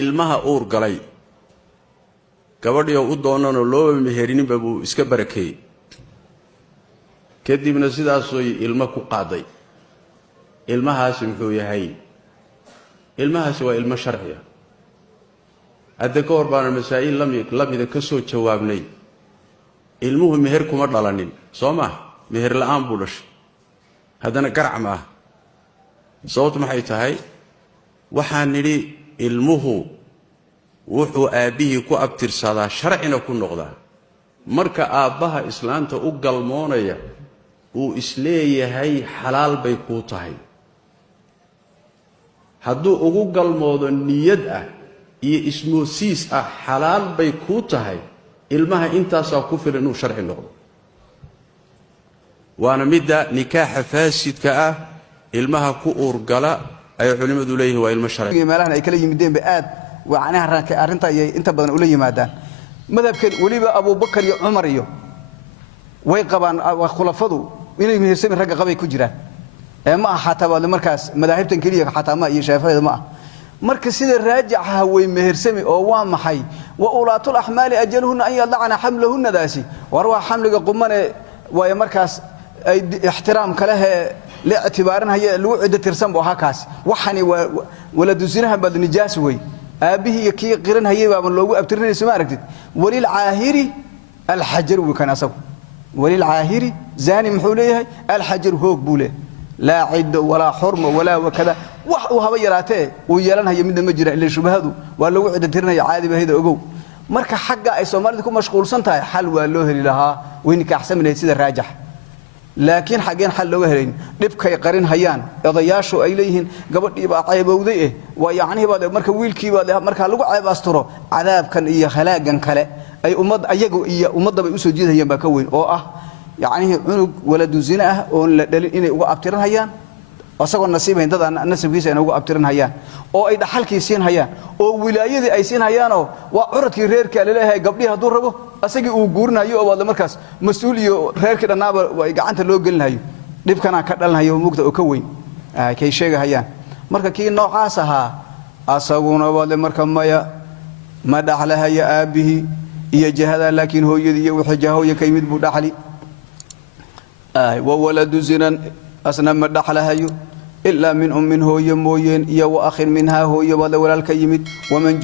ilmaha uur galay gabadhii u doonano loo meherinin buu iska barakay kadibna sidaas oo ilma ku qaaday ilmahaas muxuu yahay ilmahaas waa ilma sharciya hadda ka hor baan masaa'il lamida ka soo jawaabnay ilmuhu meher kuma dhalanin sooma meher la'aan buu dhashay hadana garc ma sababtu maxay tahay waxaan nidhi ilmuhu wuxuu aabihi ku abtirsadaa sharcina ku noqdaa marka aabaha islaanta u galmoonaya uu isleeyahay xalaal bay ku tahay hadduu ugu galmoodo niyad ah iyo ismoosiis ah xalaal bay ku tahay ilmaha intaasaa ku filan inuu sharci noqdo waana midda nikaaxa faasidka ah ilmaha ku uurgala ay culimadu leeyihiin waa ilmo sharci meelahan ay kala yimideen aad waanaha raakay arinta ay inta badan u la yimaadaan madhabkan waliba Abu Bakar iyo Umar iyo way qabaan khulafadu inay mehersan rag qabay ku jiraan ma aha tabaad markaas madaahibtan kaliya xataa ma iyo Shaafici ma marka sida raajixa way mehersami oo waa maxay wa ulaatul ahmaali ajaluhunna an yad'ana hamlahunna daasi warwa hamliga qumane way markaas ay ixtiraam kale la ictibaaran haya lagu cid tirsan boo hakaas waxani waladu zinaha bad nijaas way aabihi iyo kii qiran hayay baa loogu abtirinayso ma aragtid walil aahiri al hajar wa kana saw walil aahiri zani muxuu leeyahay al hajar hoog bule la cid wala xurma wala wakada wax uu haba yaraatee uu yeelanaya mid ma jira ilaa shubahadu waa lagu cid tirinaya caadi bahayda ogow marka xagga ay Soomaalidu ku mashquulsan tahay xal waa loo heli lahaa weyn ka xasaminay sida raajix laakiin xageen xal looga helayn dibkay qarin hayaan odayaashu ay leeyihiin gabadhii baa ceebowday waa yaani baad marka wiilkii baa marka lagu ceebaastiro cadaabkan iyo halaagan kale ay ummad ayagu iyo ummadda bay u soo jiidayaan baa ka weyn oo ah yaani cunug waladu zina ah oo la dhalin inay uga abtiran hayaan asagoo nasiibeen dad aan nasibkiisa inay uga abtiran hayaan oo ay dhaxalkii siin hayaan oo wilaayadii ay siin hayaan oo waa curadkii reerka leeyahay gabdhii haduu rabo asagii uu guurinayo oo wada markaas mas'uuliyo reerkii dhanaaba way gacanta loo gelinayo dibkana ka dhalanayo mugda oo ka weyn kay sheegayaan marka kii noocaas aha asaguna wada marka ma dhaxlahayo aabihi iyo jahada laakiin hooyadii iyo wixii jahooyo ka yimid buu dhaxli wa waladu zinan asna ma dhaxlahayo illa min ummin hooyo mooyeen iyo wa akhin minha hooyo wada walaalka yimid wa man